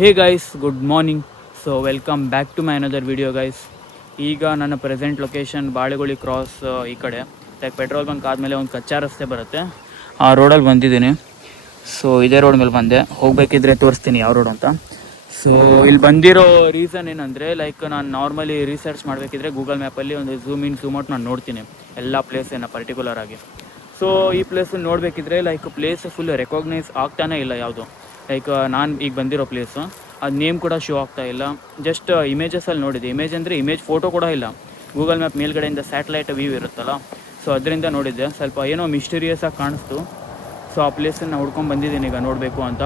Hey guys, good morning. So welcome back to my another video guys. ಈಗ ನನ್ನ present location Baleguli cross ಈ ಕಡೆ like petrol bunk ಆದಮೇಲೆ ಒಂದು ಕಚ್ಚಾ ರಸ್ತೆ ಬರುತ್ತೆ, ಆ ರೋಡಲ್ಲಿ ಬಂದಿದ್ದೀನಿ. ಸೊ ಇದೇ ರೋಡ್ ಮೇಲೆ ಬಂದೆ, ಹೋಗಬೇಕಿದ್ರೆ ತೋರಿಸ್ತೀನಿ ಯಾವ ರೋಡ್ ಅಂತ. ಸೊ ಇಲ್ಲಿ ಬಂದಿರೋ ರೀಸನ್ ಏನಂದರೆ ಲೈಕ್ ನಾನು ನಾರ್ಮಲಿ ರಿಸರ್ಚ್ ಮಾಡಬೇಕಿದ್ರೆ ಗೂಗಲ್ ಮ್ಯಾಪಲ್ಲಿ ಒಂದು ಝೂಮ್ ಇನ್ ಝೂಮ್ ಔಟ್ ನಾನು ನೋಡ್ತೀನಿ ಎಲ್ಲ ಪ್ಲೇಸನ್ನು ಪರ್ಟಿಕ್ಯುಲರ್ ಆಗಿ. ಸೊ ಈ ಪ್ಲೇಸನ್ನು ನೋಡಬೇಕಿದ್ರೆ ಲೈಕ್ ಪ್ಲೇಸ್ ಫುಲ್ ರೆಕಾಗ್ನೈಸ್ ಆಗ್ತಾನೇ ಇಲ್ಲ ಯಾವುದು. ಲೈಕ್ ನಾನು ಈಗ ಬಂದಿರೋ ಪ್ಲೇಸು ಅದು ನೇಮ್ ಕೂಡ ಶೋ ಆಗ್ತಾ ಇಲ್ಲ. ಜಸ್ಟ್ ಇಮೇಜಸಲ್ಲಿ ನೋಡಿದ್ದೆ. ಇಮೇಜ್ ಅಂದರೆ ಇಮೇಜ್ ಫೋಟೋ ಕೂಡ ಇಲ್ಲ. ಗೂಗಲ್ ಮ್ಯಾಪ್ ಮೇಲ್ಗಡೆಯಿಂದ ಸ್ಯಾಟಲೈಟ್ ವ್ಯೂ ಇರುತ್ತಲ್ಲ, ಸೊ ಅದರಿಂದ ನೋಡಿದ್ದೆ. ಸ್ವಲ್ಪ ಏನೋ ಮಿಸ್ಟೀರಿಯಸ್ ಆಗಿ ಕಾಣಿಸ್ತು. ಸೊ ಆ ಪ್ಲೇಸನ್ನು ಹುಡ್ಕೊಂಡು ಬಂದಿದ್ದೀನಿ ಈಗ ನೋಡಬೇಕು ಅಂತ.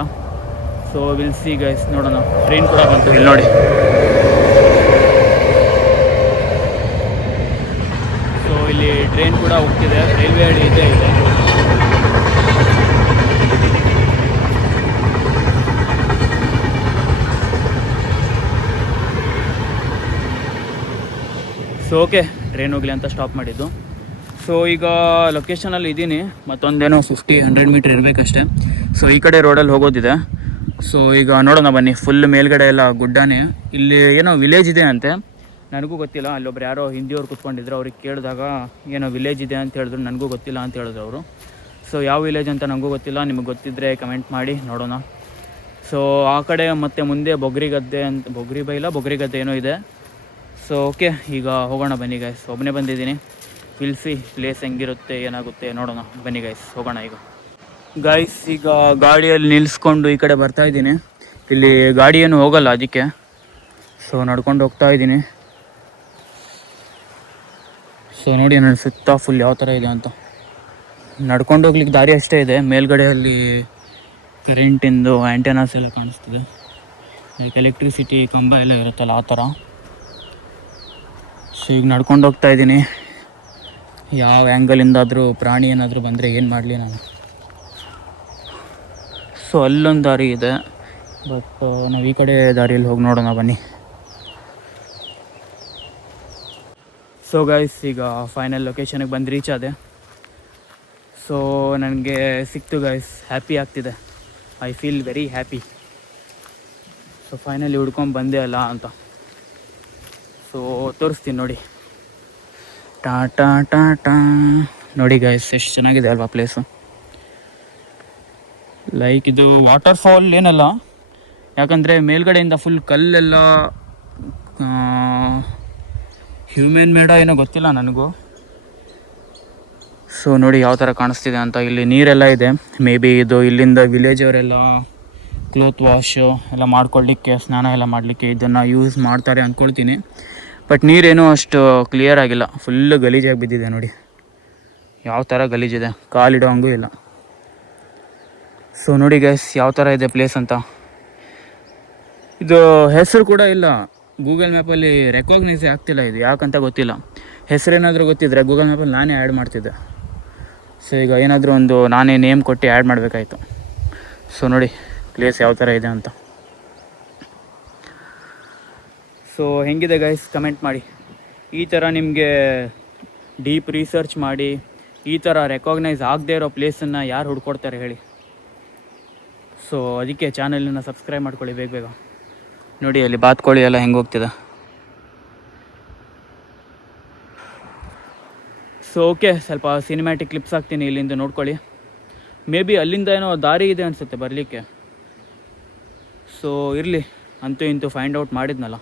ಸೊ ವಿಲ್ ಸಿ ಗೈಸ್, ನೋಡೋಣ. ಟ್ರೈನ್ ಕೂಡ ಬಂತು ಇಲ್ಲಿ ನೋಡಿ. ಸೊ ಇಲ್ಲಿ ಟ್ರೈನ್ ಕೂಡ ಹೋಗ್ತಿದೆ, ರೈಲ್ವೆ ಹಳಿ ಇದ್ದೇ ಇದೆ. ಸೊ ಓಕೆ, ಟ್ರೈನ್ ಹೋಗಲಿ ಅಂತ ಸ್ಟಾಪ್ ಮಾಡಿದ್ದು. ಸೊ ಈಗ ಲೊಕೇಶನಲ್ಲಿ ಇದ್ದೀನಿ, ಮತ್ತೊಂದೇನೋ 50-100 ಮೀಟ್ರ್ ಇರಬೇಕಷ್ಟೆ. ಸೊ ಈ ಕಡೆ ರೋಡಲ್ಲಿ ಹೋಗೋದಿದೆ. ಸೊ ಈಗ ನೋಡೋಣ ಬನ್ನಿ. ಫುಲ್ ಮೇಲ್ಗಡೆ ಎಲ್ಲ ಗುಡ್ಡನೇ. ಇಲ್ಲಿ ಏನೋ ವಿಲೇಜ್ ಇದೆ ಅಂತೆ, ನನಗೂ ಗೊತ್ತಿಲ್ಲ. ಅಲ್ಲೊಬ್ರು ಯಾರೋ ಹಿಂದಿಯವ್ರು ಕೂತ್ಕೊಂಡಿದ್ರು, ಅವ್ರಿಗೆ ಕೇಳಿದಾಗ ಏನೋ ವಿಲೇಜ್ ಇದೆ ಅಂತ ಹೇಳಿದ್ರು. ನನಗೂ ಗೊತ್ತಿಲ್ಲ ಅಂತ ಹೇಳಿದ್ರು ಅವರು. ಸೊ ಯಾವ ವಿಲೇಜ್ ಅಂತ ನನಗೂ ಗೊತ್ತಿಲ್ಲ, ನಿಮಗೆ ಗೊತ್ತಿದ್ದರೆ ಕಮೆಂಟ್ ಮಾಡಿ ನೋಡೋಣ. ಸೊ ಆ ಕಡೆ ಮತ್ತು ಮುಂದೆ ಬೊಗ್ರಿಗದ್ದೆ ಅಂತ, ಬೊಗ್ರಿಗದ್ದೆ ಏನೋ ಇದೆ. ಸೊ ಓಕೆ, ಈಗ ಹೋಗೋಣ ಬನ್ನಿ ಗೈಸ್. ಒಬ್ಬನೇ ಬಂದಿದ್ದೀನಿ. ವಿಲ್ಸಿ ಪ್ಲೇಸ್ ಹೆಂಗಿರುತ್ತೆ ಏನಾಗುತ್ತೆ ನೋಡೋಣ ಬನ್ನಿ ಗೈಸ್, ಹೋಗೋಣ ಈಗ. ಗೈಸ್ ಈಗ ಗಾಡಿಯಲ್ಲಿ ನಿಲ್ಲಿಸ್ಕೊಂಡು ಈ ಕಡೆ ಬರ್ತಾ ಇದ್ದೀನಿ. ಇಲ್ಲಿ ಗಾಡಿ ಏನು ಹೋಗಲ್ಲ ಅದಕ್ಕೆ. ಸೊ ನಡ್ಕೊಂಡು ಹೋಗ್ತಾ ಇದ್ದೀನಿ. ಸೊ ನೋಡಿ ನನ್ನ ಸುತ್ತ ಫುಲ್ ಯಾವ ಥರ ಇದೆ ಅಂತ. ನಡ್ಕೊಂಡು ಹೋಗ್ಲಿಕ್ಕೆ ದಾರಿ ಅಷ್ಟೇ ಇದೆ. ಮೇಲ್ಗಡೆಯಲ್ಲಿ ಕರೆಂಟಿಂದು ಆ್ಯಂಟೆನಾಸ್ ಎಲ್ಲ ಕಾಣಿಸ್ತಿದೆ, ಲೈಕ್ ಎಲೆಕ್ಟ್ರಿಸಿಟಿ ಕಂಬ ಎಲ್ಲ ಇರುತ್ತಲ್ಲ ಆ ಥರ. ಸೊ ಈಗ ನಡ್ಕೊಂಡು ಹೋಗ್ತಾ ಇದ್ದೀನಿ. ಯಾವ ಆ್ಯಂಗಲಿಂದಾದರೂ ಪ್ರಾಣಿ ಏನಾದರೂ ಬಂದರೆ ಏನು ಮಾಡಲಿ ನಾನು. ಸೊ ಅಲ್ಲೊಂದು ದಾರಿ ಇದೆ, ಬಟ್ ನಾವು ಈ ಕಡೆ ದಾರಿಯಲ್ಲಿ ಹೋಗಿ ನೋಡೋಣ ಬನ್ನಿ. ಸೊ ಗೈಸ್ ಈಗ ಫೈನಲ್ ಲೊಕೇಶನಿಗೆ ಬಂದು ರೀಚ್ ಆದೆ. ಸೊ ನನಗೆ ಸಿಕ್ತು ಗೈಸ್, ಹ್ಯಾಪಿ ಆಗ್ತಿದೆ. I feel very happy. So finally ಹುಡ್ಕೊಂಡು ಬಂದೆ ಅಲ್ಲ ಅಂತ. ಸೊ ತೋರಿಸ್ತೀನಿ ನೋಡಿ. ಟಾಟಾ ಟಾಟಾ ನೋಡಿ ಗೈಸ್, ಎಷ್ಟು ಚೆನ್ನಾಗಿದೆ ಅಲ್ವಾ ಪ್ಲೇಸು. ಲೈಕ್ ಇದು ವಾಟರ್ ಫಾಲ್ ಏನಲ್ಲ, ಯಾಕಂದರೆ ಮೇಲ್ಗಡೆಯಿಂದ ಫುಲ್ ಕಲ್ಲೆಲ್ಲ ಹ್ಯೂಮನ್ ಮೇಡ ಏನೋ ಗೊತ್ತಿಲ್ಲ ನನಗೂ. ಸೊ ನೋಡಿ ಯಾವ ಥರ ಕಾಣಿಸ್ತಿದೆ ಅಂತ. ಇಲ್ಲಿ ನೀರೆಲ್ಲ ಇದೆ. ಮೇ ಬಿ ಇದು ಇಲ್ಲಿಂದ ವಿಲೇಜ್ ಅವರೆಲ್ಲ ಕ್ಲೋತ್ ವಾಶ್ ಎಲ್ಲ ಮಾಡ್ಕೊಳ್ಳಿಕ್ಕೆ, ಸ್ನಾನ ಎಲ್ಲ ಮಾಡಲಿಕ್ಕೆ ಇದನ್ನು ಯೂಸ್ ಮಾಡ್ತಾರೆ ಅಂದ್ಕೊಳ್ತೀನಿ. ಬಟ್ ನೀರೇನೂ ಅಷ್ಟು ಕ್ಲಿಯರ್ ಆಗಿಲ್ಲ, ಫುಲ್ಲು ಗಲೀಜಾಗಿ ಬಿದ್ದಿದೆ ನೋಡಿ. ಯಾವ ಥರ ಗಲೀಜಿದೆ, ಕಾಲಿಡೋ ಹಂಗೂ ಇಲ್ಲ. ಸೊ ನೋಡಿ ಗೈಸ್ ಯಾವ ಥರ ಇದೆ ಪ್ಲೇಸ್ ಅಂತ. ಇದು ಹೆಸರು ಕೂಡ ಇಲ್ಲ ಗೂಗಲ್ ಮ್ಯಾಪಲ್ಲಿ, ರೆಕಾಗ್ನೈಸೇ ಆಗ್ತಿಲ್ಲ ಇದು, ಯಾಕಂತ ಗೊತ್ತಿಲ್ಲ. ಹೆಸರೇನಾದರೂ ಗೊತ್ತಿದ್ದರೆ ಗೂಗಲ್ ಮ್ಯಾಪಲ್ಲಿ ನಾನೇ ಆ್ಯಡ್ ಮಾಡ್ತಿದ್ದೆ. ಸೊ ಈಗ ಏನಾದರೂ ಒಂದು ನಾನೇ ನೇಮ್ ಕೊಟ್ಟು ಆ್ಯಡ್ ಮಾಡಬೇಕಾಯ್ತು. ಸೊ ನೋಡಿ ಪ್ಲೇಸ್ ಯಾವ ಥರ ಇದೆ ಅಂತ. ಸೊ ಹೆಂಗಿದೆ ಗೈಸ್ ಕಮೆಂಟ್ ಮಾಡಿ. ಈ ಥರ ನಿಮಗೆ ಡೀಪ್ ರಿಸರ್ಚ್ ಮಾಡಿ ಈ ಥರ ರೆಕಾಗ್ನೈಸ್ ಆಗದೇ ಇರೋ ಪ್ಲೇಸನ್ನು ಯಾರು ಹುಡ್ಕೊಡ್ತಾರೆ ಹೇಳಿ. ಸೊ ಅದಕ್ಕೆ ಚಾನಲನ್ನು ಸಬ್ಸ್ಕ್ರೈಬ್ ಮಾಡ್ಕೊಳ್ಳಿ ಬೇಗ ಬೇಗ. ನೋಡಿ ಅಲ್ಲಿ ಬಾತ್ಕೋಳಿ ಎಲ್ಲ ಹೆಂಗೆ ಹೋಗ್ತಿದೆ. ಸೊ ಓಕೆ, ಸ್ವಲ್ಪ ಸಿನಿಮ್ಯಾಟಿಕ್ ಕ್ಲಿಪ್ಸ್ ಹಾಕ್ತೀನಿ, ಇಲ್ಲಿಂದ ನೋಡ್ಕೊಳ್ಳಿ. ಮೇ ಬಿ ಅಲ್ಲಿಂದ ಏನೋ ದಾರಿ ಇದೆ ಅನಿಸುತ್ತೆ ಬರಲಿಕ್ಕೆ. ಸೊ ಇರಲಿ, ಅಂತೂ ಇಂತೂ ಫೈಂಡ್ ಔಟ್ ಮಾಡಿದ್ನಲ್ಲ.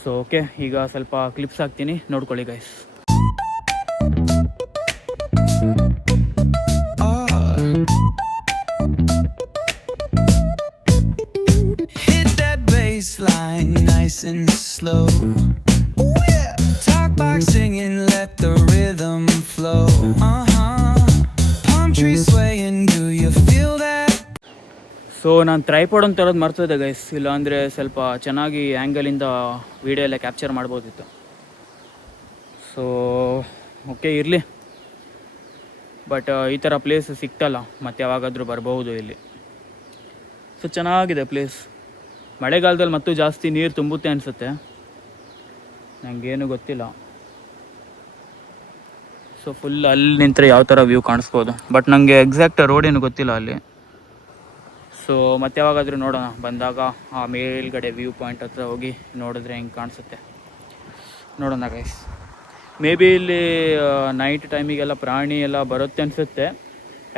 ಸೊ ಓಕೆ, ಈಗ ಸ್ವಲ್ಪ ಕ್ಲಿಪ್ಸ್ ಹಾಕ್ತೀನಿ, ನೋಡ್ಕೊಳ್ಳಿ guys. Hit that baseline nice and slow. Talk back singing, let the rhythm flow. Palm trees swaying, do you feel that? So ನಾನು ಟ್ರೈಪಾಡ್ ಅಂತ ಹೇಳೋದು ಮರ್ತೋದೆ ಗೈಸ್. ಇಲ್ಲ ಅಂದರೆ ಸ್ವಲ್ಪ ಚೆನ್ನಾಗಿ ಆ್ಯಂಗಲಿಂದ ವೀಡಿಯೋ ಎಲ್ಲ ಕ್ಯಾಪ್ಚರ್ ಮಾಡ್ಬೋದಿತ್ತು. ಸೊ ಓಕೆ ಇರಲಿ. ಬಟ್ ಈ ಥರ ಪ್ಲೇಸ್ ಸಿಕ್ತಲ್ಲ, ಮತ್ತು ಯಾವಾಗಾದರೂ ಬರ್ಬೋದು ಇಲ್ಲಿ. ಸೊ ಚೆನ್ನಾಗಿದೆ ಪ್ಲೇಸ್. ಮಳೆಗಾಲದಲ್ಲಿ ಮತ್ತು ಜಾಸ್ತಿ ನೀರು ತುಂಬುತ್ತೆ ಅನಿಸುತ್ತೆ, ನನಗೇನು ಗೊತ್ತಿಲ್ಲ. ಸೊ ಫುಲ್ ಅಲ್ಲಿ ನಿಂತರೆ ಯಾವ ಥರ ವ್ಯೂ ಕಾಣಿಸ್ಬೋದು, ಬಟ್ ನನಗೆ ಎಕ್ಸಾಕ್ಟ್ ರೋಡ್ ಏನು ಗೊತ್ತಿಲ್ಲ ಅಲ್ಲಿ. ಸೊ ಮತ್ತೆ ಯಾವಾಗಾದರೂ ನೋಡೋಣ, ಬಂದಾಗ ಆ ಮೇಲ್ಗಡೆ ವ್ಯೂ ಪಾಯಿಂಟ್ ಹತ್ರ ಹೋಗಿ ನೋಡಿದ್ರೆ ಹೆಂಗೆ ಕಾಣಿಸುತ್ತೆ ನೋಡೋಣ ಗೈಸ್. ಮೇ ಬಿ ಇಲ್ಲಿ ನೈಟ್ ಟೈಮಿಗೆಲ್ಲ ಪ್ರಾಣಿ ಎಲ್ಲ ಬರುತ್ತೆ ಅನಿಸುತ್ತೆ,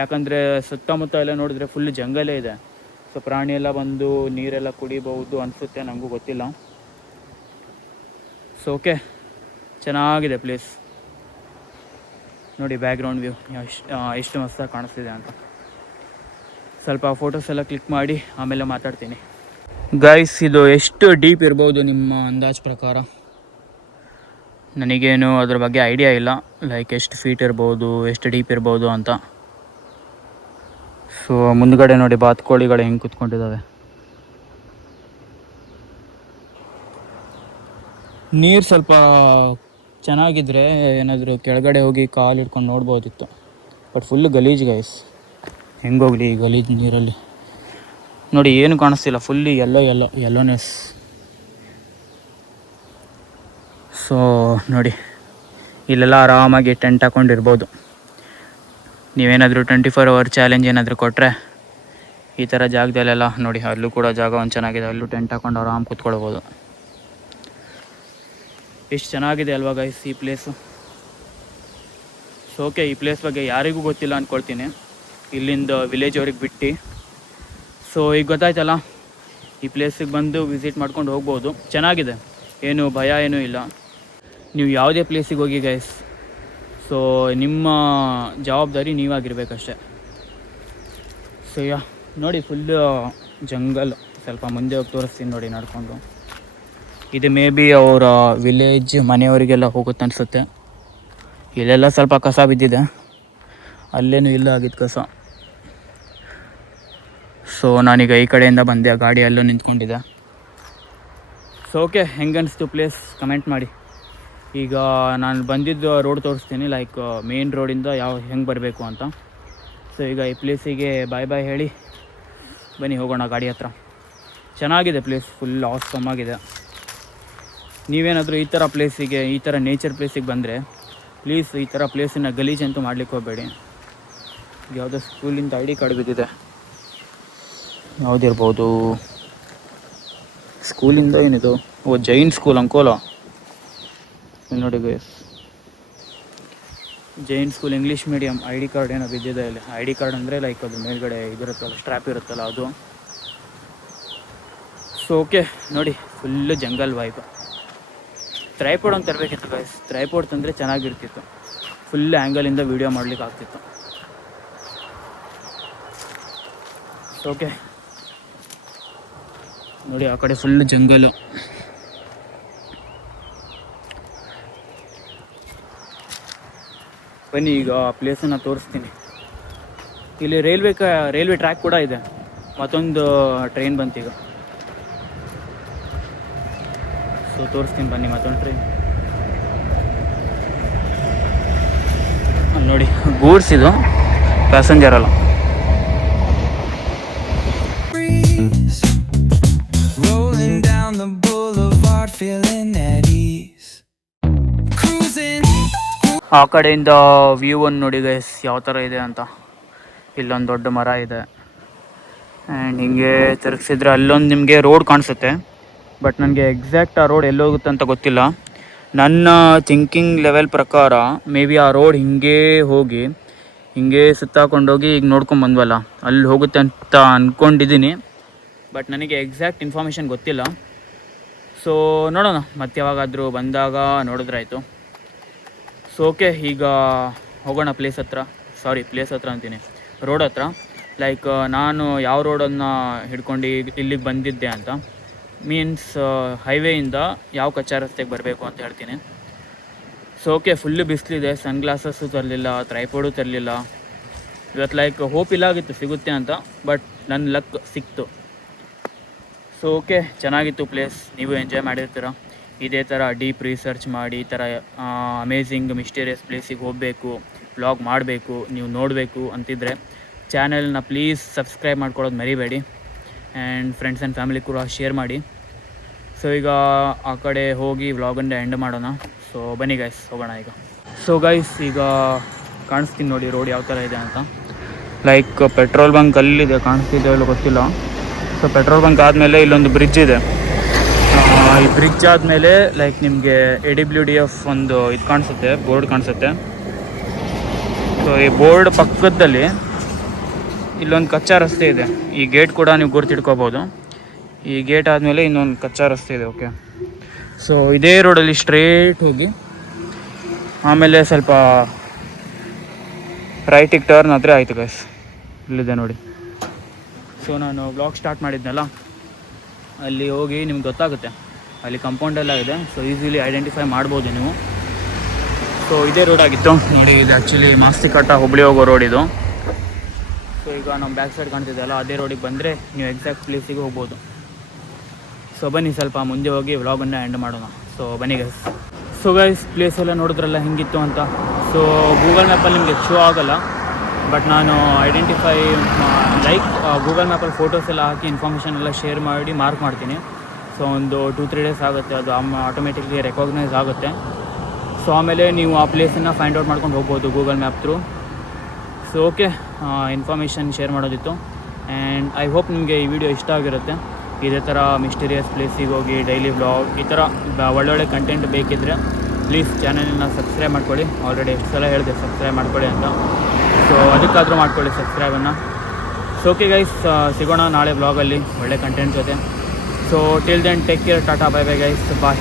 ಯಾಕಂದರೆ ಸುತ್ತಮುತ್ತ ಎಲ್ಲ ನೋಡಿದ್ರೆ ಫುಲ್ ಜಂಗಲೇ ಇದೆ. ಸೊ ಪ್ರಾಣಿ ಎಲ್ಲ ಬಂದು ನೀರೆಲ್ಲ ಕುಡಿಬಹುದು ಅನಿಸುತ್ತೆ, ನನಗೂ ಗೊತ್ತಿಲ್ಲ. ಸೊ ಓಕೆ, ಚೆನ್ನಾಗಿದೆ ಪ್ಲೇಸ್ ನೋಡಿ. ಬ್ಯಾಕ್ಗ್ರೌಂಡ್ ವ್ಯೂ ಎಷ್ಟು ಮಸ್ತಾಗಿ ಕಾಣಿಸ್ತಿದೆ ಅಂತ. ಸ್ವಲ್ಪ ಫೋಟೋಸ್ ಎಲ್ಲ ಕ್ಲಿಕ್ ಮಾಡಿ ಆಮೇಲೆ ಮಾತಾಡ್ತೀನಿ. ಗೈಸ್, ಇದು ಎಷ್ಟು ಡೀಪ್ ಇರ್ಬೋದು ನಿಮ್ಮ ಅಂದಾಜು ಪ್ರಕಾರ? ನನಗೇನು ಅದ್ರ ಬಗ್ಗೆ ಐಡಿಯಾ ಇಲ್ಲ, ಲೈಕ್ ಎಷ್ಟು ಫೀಟ್ ಇರ್ಬೋದು, ಎಷ್ಟು ಡೀಪ್ ಇರ್ಬೋದು ಅಂತ. ಸೊ ಮುಂದ್ಗಡೆ ನೋಡಿ ಬಾತುಕೋಳಿಗಳು ಹೆಂಗೆ ಕೂತ್ಕೊಂಡಿದ್ದಾವೆ. ನೀರು ಸ್ವಲ್ಪ ಚೆನ್ನಾಗಿದ್ರೆ ಏನಾದರೂ ಕೆಳಗಡೆ ಹೋಗಿ ಕಾಲು ಇಟ್ಕೊಂಡು ನೋಡ್ಬೋದಿತ್ತು, ಬಟ್ ಫುಲ್ ಗಲೀಜು ಗೈಸ್. ಹೆಂಗೋಗಲಿ ಈ ಗಲೀಜು ನೀರಲ್ಲಿ ನೋಡಿ, ಏನು ಕಾಣಿಸ್ತಿಲ್ಲ, ಫುಲ್ಲಿ ಯೆಲ್ಲೋನೆಸ್. ಸೊ ನೋಡಿ, ಇಲ್ಲೆಲ್ಲ ಆರಾಮಾಗಿ ಟೆಂಟ್ ಹಾಕ್ಕೊಂಡಿರ್ಬೋದು. ನೀವೇನಾದರೂ 24 hour ಚಾಲೆಂಜ್ ಏನಾದರೂ ಕೊಟ್ಟರೆ ಈ ಥರ ಜಾಗದಲ್ಲೆಲ್ಲ ನೋಡಿ, ಅಲ್ಲೂ ಕೂಡ ಜಾಗ ಒಂದು ಚೆನ್ನಾಗಿದೆ, ಅಲ್ಲೂ ಟೆಂಟ್ ಹಾಕ್ಕೊಂಡು ಆರಾಮ್ ಕೂತ್ಕೊಳ್ಬೋದು. ಎಷ್ಟು ಚೆನ್ನಾಗಿದೆ ಅಲ್ವಾ ಗೈಸ್ ಈ ಪ್ಲೇಸು. ಸೊ ಓಕೆ, ಈ ಪ್ಲೇಸ್ ಬಗ್ಗೆ ಯಾರಿಗೂ ಗೊತ್ತಿಲ್ಲ ಅಂದ್ಕೊಳ್ತೀನಿ, ಇಲ್ಲಿಂದ ವಿಲೇಜ್ ಅವ್ರಿಗೆ ಬಿಟ್ಟು. ಸೊ ಈಗ ಗೊತ್ತಾಯ್ತಲ್ಲ, ಈ ಪ್ಲೇಸಿಗೆ ಬಂದು ವಿಸಿಟ್ ಮಾಡ್ಕೊಂಡು ಹೋಗ್ಬೋದು, ಚೆನ್ನಾಗಿದೆ, ಏನು ಭಯ ಏನೂ ಇಲ್ಲ. ನೀವು ಯಾವುದೇ ಪ್ಲೇಸಿಗೆ ಹೋಗಿ ಗೈಸ್, ಸೊ ನಿಮ್ಮ ಜವಾಬ್ದಾರಿ ನೀವಾಗಿರ್ಬೇಕಷ್ಟೆ. ಸೊ ನೋಡಿ, ಫುಲ್ಲು ಜಂಗಲ್. ಸ್ವಲ್ಪ ಮುಂದೆ ಹೋಗಿ ತೋರಿಸ್ತೀನಿ ನೋಡಿ ನಡ್ಕೊಂಡು. ಇದು ಮೇ ಬಿ ಅವರ ವಿಲೇಜ್ ಮನೆಯವರಿಗೆಲ್ಲ ಹೋಗುತ್ತೆ ಅನಿಸುತ್ತೆ. ಇಲ್ಲೆಲ್ಲ ಸ್ವಲ್ಪ ಕಸ ಬಿದ್ದಿದೆ, ಅಲ್ಲೇನೂ ಇಲ್ಲ ಆಗಿದ್ದು ಕಸ. ಸೊ ನಾನೀಗ ಈ ಕಡೆಯಿಂದ ಬಂದೆ, ಗಾಡಿ ಅಲ್ಲೂ ನಿಂತ್ಕೊಂಡಿದ್ದೆ. ಸೊ ಓಕೆ, ಹೆಂಗೆ ಅನಿಸ್ತು ಪ್ಲೇಸ್ ಕಮೆಂಟ್ ಮಾಡಿ. ಈಗ ನಾನು ಬಂದಿದ್ದು ರೋಡ್ ತೋರಿಸ್ತೀನಿ, ಲೈಕ್ ಮೇನ್ ರೋಡಿಂದ ಹೆಂಗೆ ಬರಬೇಕು ಅಂತ. ಸೊ ಈಗ ಈ ಪ್ಲೇಸಿಗೆ ಬಾಯ್ ಹೇಳಿ ಬನ್ನಿ ಹೋಗೋಣ ಗಾಡಿ ಹತ್ರ. ಚೆನ್ನಾಗಿದೆ ಪ್ಲೇಸ್, ಫುಲ್ ಆಸಮ್ ಆಗಿದೆ. ನೀವೇನಾದರೂ ಈ ಥರ ಪ್ಲೇಸಿಗೆ, ಈ ಥರ ನೇಚರ್ ಪ್ಲೇಸಿಗೆ ಬಂದರೆ ಪ್ಲೀಸ್ ಈ ಥರ ಪ್ಲೇಸನ್ನು ಗಲೀಜಂತೂ ಮಾಡ್ಲಿಕ್ಕೆ ಹೋಗಬೇಡಿ. ಯಾವುದೋ ಸ್ಕೂಲಿಂದ ID ಕಾರ್ಡ್ ಬಿದ್ದಿದೆ, ಯಾವುದಿರ್ಬೋದು ಸ್ಕೂಲಿಂದ, ಏನಿದು? ಓ, ಜೈನ್ ಸ್ಕೂಲ್ ಅಂಕೋಲೋ. ಇಲ್ಲಿ ನೋಡಿ guys, Jain school English medium. ID card ಏನೋ ಬಿದ್ದಿದೆ ಇಲ್ಲಿ. ID ಕಾರ್ಡ್ ಅಂದರೆ ಲೈಕ್ ಅದು ಮೇಲ್ಗಡೆ ಇದಿರುತ್ತಲ್ಲ, ಸ್ಟ್ರ್ಯಾಪ್ ಇರುತ್ತಲ್ಲ ಅದು. ಸೊ ಓಕೆ ನೋಡಿ, ಫುಲ್ಲು ಜಂಗಲ್ ವೈಬ್. ಟ್ರೈಪೋಡ್ ಅಂತ ತರಬೇಕಿತ್ತು ಗೈಸ್, ಟ್ರೈಪೋಡ್ ತಂದರೆ ಚೆನ್ನಾಗಿರ್ತಿತ್ತು, ಫುಲ್ ಆ್ಯಂಗಲಿಂದ ವೀಡಿಯೋ ಮಾಡ್ಲಿಕ್ಕೆ ಆಗ್ತಿತ್ತು. ಸೊ ಓಕೆ ನೋಡಿ, ಆ ಕಡೆ ಫುಲ್ ಜಂಗಲು. ಬನ್ನಿ ಈಗ ಪ್ಲೇಸನ್ನು ತೋರಿಸ್ತೀನಿ. ಇಲ್ಲಿ ರೈಲ್ವೆ ಟ್ರ್ಯಾಕ್ ಕೂಡ ಇದೆ, ಮತ್ತೊಂದು ಟ್ರೈನ್ ಬಂತೀಗ. ಸೊ ತೋರಿಸ್ತೀನಿ ಬನ್ನಿ, ಮತ್ತೊಂದು ಟ್ರೈನ್ ಅಲ್ಲಿ ನೋಡಿ. ಗೂಡ್ಸ್ ಇದು, ಪ್ಯಾಸೆಂಜರ್ ಅಲ್ಲ. ಆ ಕಡೆಯಿಂದ ವ್ಯೂ ಒಂದು ನೋಡಿ ಗೈಸ್ ಯಾವ ಥರ ಇದೆ ಅಂತ. ಇಲ್ಲೊಂದು ದೊಡ್ಡ ಮರ ಇದೆ, ಆ್ಯಂಡ್ ಹಿಂಗೆ ತಿರುಗಿಸಿದ್ರೆ ಅಲ್ಲೊಂದು ನಿಮಗೆ ರೋಡ್ ಕಾಣಿಸುತ್ತೆ. ಬಟ್ ನನಗೆ ಎಕ್ಸಾಕ್ಟ್ ಆ ರೋಡ್ ಎಲ್ಲೋಗುತ್ತೆ ಅಂತ ಗೊತ್ತಿಲ್ಲ. ನನ್ನ ಥಿಂಕಿಂಗ್ ಲೆವೆಲ್ ಪ್ರಕಾರ ಮೇ ಬಿ ಆ ರೋಡ್ ಹಿಂಗೆ ಹೋಗಿ ಹಿಂಗೆ ಸುತ್ತಾಕೊಂಡೋಗಿ ಈಗ ನೋಡ್ಕೊಂಬಂದ್ವಲ್ಲ, ಅಲ್ಲಿ ಹೋಗುತ್ತೆ ಅಂತ ಅಂದ್ಕೊಂಡಿದ್ದೀನಿ. ಬಟ್ ನನಗೆ ಎಕ್ಸಾಕ್ಟ್ ಇನ್ಫಾರ್ಮೇಷನ್ ಗೊತ್ತಿಲ್ಲ. ಸೊ ನೋಡೋಣ, ಮತ್ತೆ ಯಾವಾಗಾದರೂ ಬಂದಾಗ ನೋಡಿದ್ರಾಯ್ತು. ಸೊ ಓಕೆ, ಈಗ ಹೋಗೋಣ ಪ್ಲೇಸ್ ಹತ್ರ ಅಂತೀನಿ, ರೋಡ್ ಹತ್ರ. ಲೈಕ್ ನಾನು ಯಾವ ರೋಡನ್ನು ಹಿಡ್ಕೊಂಡು ಇಲ್ಲಿಗೆ ಬಂದಿದ್ದೆ ಅಂತ, ಮೀನ್ಸ್ ಹೈವೇಯಿಂದ ಯಾವ ಕಚ್ಚಾ ರಸ್ತೆಗೆ ಬರಬೇಕು ಅಂತ ಹೇಳ್ತೀನಿ. ಸೊ ಓಕೆ, ಫುಲ್ಲು ಬಿಸಿಲಿದೆ, ಸನ್ ಗ್ಲಾಸಸ್ಸು ತರಲಿಲ್ಲ, ಟ್ರೈಪೋಡು ತರಲಿಲ್ಲ. ಇವತ್ತು ಲೈಕ್ ಹೋಪ್ ಇಲ್ಲಾಗಿತ್ತು ಸಿಗುತ್ತೆ ಅಂತ, ಬಟ್ ನನ್ನ ಲಕ್ ಸಿಕ್ತು. ಸೊ ಓಕೆ, ಚೆನ್ನಾಗಿತ್ತು ಪ್ಲೇಸ್. ನೀವು ಎಂಜಾಯ್ ಮಾಡಿರ್ತೀರ. ಇದೇ ಥರ ಡೀಪ್ ರಿಸರ್ಚ್ ಮಾಡಿ ಈ ಥರ ಅಮೇಝಿಂಗ್ ಮಿಸ್ಟೀರಿಯಸ್ ಪ್ಲೇಸಿಗೆ ಹೋಗಬೇಕು, ವ್ಲಾಗ್ ಮಾಡಬೇಕು, ನೀವು ನೋಡಬೇಕು ಅಂತಿದ್ರೆ ಚಾನೆಲ್ನ ಪ್ಲೀಸ್ ಸಬ್ಸ್ಕ್ರೈಬ್ ಮಾಡ್ಕೊಳ್ಳೋದು ಮರಿಬೇಡಿ. ಆ್ಯಂಡ್ ಫ್ರೆಂಡ್ಸ್ ಆ್ಯಂಡ್ ಫ್ಯಾಮಿಲಿ ಕೂಡ ಶೇರ್ ಮಾಡಿ. ಸೊ ಈಗ ಆ ಕಡೆ ಹೋಗಿ ವ್ಲಾಗನ್ನು ಎಂಡ್ ಮಾಡೋಣ. ಸೊ ಬನ್ನಿ ಗೈಸ್, ಹೋಗೋಣ ಈಗ. ಸೊ ಗೈಸ್, ಈಗ ಕಾಣಿಸ್ತೀನಿ ನೋಡಿ ರೋಡ್ ಯಾವ ಥರ ಇದೆ ಅಂತ. ಲೈಕ್ ಪೆಟ್ರೋಲ್ ಬಂಕ್ ಅಲ್ಲಿದೆ, ಕಾಣಿಸ್ತಿದೆ ಇಲ್ಲ ಗೊತ್ತಿಲ್ಲ. ಸೊ ಪೆಟ್ರೋಲ್ ಬಂಕ್ ಆದಮೇಲೆ ಇಲ್ಲೊಂದು ಬ್ರಿಡ್ಜ್ ಇದೆ. ಈ ಬ್ರಿಡ್ಜ್ ಆದಮೇಲೆ ಲೈಕ್ ನಿಮಗೆ AWDF ಒಂದು ಇದು ಕಾಣಿಸುತ್ತೆ, ಬೋರ್ಡ್ ಕಾಣಿಸುತ್ತೆ. ಸೊ ಈ ಬೋರ್ಡ್ ಪಕ್ಕದಲ್ಲಿ ಇಲ್ಲೊಂದು ಕಚ್ಚಾ ರಸ್ತೆ ಇದೆ. ಈ ಗೇಟ್ ಕೂಡ ನೀವು ಗುರ್ತಿಡ್ಕೋಬೋದು. ಈ ಗೇಟ್ ಆದಮೇಲೆ ಇನ್ನೊಂದು ಕಚ್ಚಾ ರಸ್ತೆ ಇದೆ. ಓಕೆ, ಸೊ ಇದೇ ರೋಡಲ್ಲಿ ಸ್ಟ್ರೇಟ್ ಹೋಗಿ ಆಮೇಲೆ ಸ್ವಲ್ಪ ರೈಟಿಗೆ ಟರ್ನ್ ಆದರೆ ಆಯಿತು ಗೈಸ್. ಇಲ್ಲಿದೆ ನೋಡಿ. ಸೊ ನಾನು ವ್ಲಾಗ್ ಸ್ಟಾರ್ಟ್ ಮಾಡಿದ್ನಲ್ಲ, ಅಲ್ಲಿ ಹೋಗಿ ನಿಮ್ಗೆ ಗೊತ್ತಾಗುತ್ತೆ, ಅಲ್ಲಿ ಕಂಪೌಂಡೆಲ್ಲ ಇದೆ. ಸೊ ಈಸಿಲಿ ಐಡೆಂಟಿಫೈ ಮಾಡ್ಬೋದು ನೀವು. ಸೊ ಇದೇ ರೋಡ್ ಆಗಿತ್ತು ನೋಡಿ. ಇದು ಆ್ಯಕ್ಚುಲಿ ಮಾಸ್ತಿಕಟ್ಟ ಹುಬ್ಳಿ ಹೋಗೋ ರೋಡ್ ಇದು. ಸೊ ಈಗ ನಮ್ಮ ಬ್ಯಾಕ್ ಸೈಡ್ ಕಾಣ್ತಿದ್ದೆಲ್ಲ ಅದೇ ರೋಡಿಗೆ ಬಂದರೆ ನೀವು ಎಕ್ಸಾಕ್ಟ್ ಪ್ಲೇಸಿಗೆ ಹೋಗ್ಬೋದು. ಸೊ ಬನ್ನಿ ಸ್ವಲ್ಪ ಮುಂದೆ ಹೋಗಿ ವ್ಲಾಗನ್ನು ಎಂಡ್ ಮಾಡೋಣ. ಸೊ ಬನ್ನಿ ಗೈಸ್. ಸೊ ಗೈಸ್, ಪ್ಲೇಸ್ ಎಲ್ಲ ನೋಡಿದ್ರಲ್ಲ ಹೆಂಗಿತ್ತು ಅಂತ. ಸೊ ಗೂಗಲ್ ಮ್ಯಾಪಲ್ಲಿ ನಿಮಗೆ ಶೋ ಆಗೋಲ್ಲ, ಬಟ್ ನಾನು ಐಡೆಂಟಿಫೈ ಲೈಕ್ ಗೂಗಲ್ ಮ್ಯಾಪಲ್ಲಿ ಫೋಟೋಸ್ ಎಲ್ಲ ಹಾಕಿ ಇನ್ಫಾರ್ಮೇಷನ್ ಎಲ್ಲ ಶೇರ್ ಮಾಡಿ ಮಾರ್ಕ್ ಮಾಡ್ತೀನಿ. ಸೊ ಒಂದು 2-3 ಡೇಸ್ ಆಗುತ್ತೆ, ಅದು ಆಟೋಮೆಟಿಕ್ಲಿ ರೆಕಾಗ್ನೈಸ್ ಆಗುತ್ತೆ. ಸೊ ಆಮೇಲೆ ನೀವು ಆ ಪ್ಲೇಸನ್ನು ಫೈಂಡ್ ಔಟ್ ಮಾಡ್ಕೊಂಡು ಹೋಗ್ಬೋದು Google map through. So okay, information share ಮಾಡೋದಿತ್ತು. ಆ್ಯಂಡ್ ಐ ಹೋಪ್ ನಿಮಗೆ ಈ ವಿಡಿಯೋ ಇಷ್ಟ ಆಗಿರುತ್ತೆ. ಇದೇ ಥರ ಮಿಸ್ಟೀರಿಯಸ್ ಪ್ಲೇಸಿಗೆ ಹೋಗಿ ಡೈಲಿ ವ್ಲಾಗ್ ಈ ಥರ ಒಳ್ಳೊಳ್ಳೆ ಕಂಟೆಂಟ್ ಬೇಕಿದ್ದರೆ ಪ್ಲೀಸ್ ಚಾನಲನ್ನು ಸಬ್ಸ್ಕ್ರೈಬ್ ಮಾಡ್ಕೊಳ್ಳಿ. ಆಲ್ರೆಡಿ ಎಷ್ಟು ಸಲ ಹೇಳಿದೆ ಸಬ್ಸ್ಕ್ರೈಬ್ ಮಾಡ್ಕೊಳ್ಳಿ ಅಂತ. ಸೊ ಅದಕ್ಕಾದರೂ ಮಾಡ್ಕೊಳ್ಳಿ ಸಬ್ಸ್ಕ್ರೈಬನ್ನು. ಸೊ ಓಕೆ ಗೈಸ್, ಸಿಗೋಣ ನಾಳೆ ವ್ಲಾಗಲ್ಲಿ ಒಳ್ಳೆ ಕಂಟೆಂಟ್ ಜೊತೆ. So till then take care, tata, bye bye guys, ಬಾಯ್.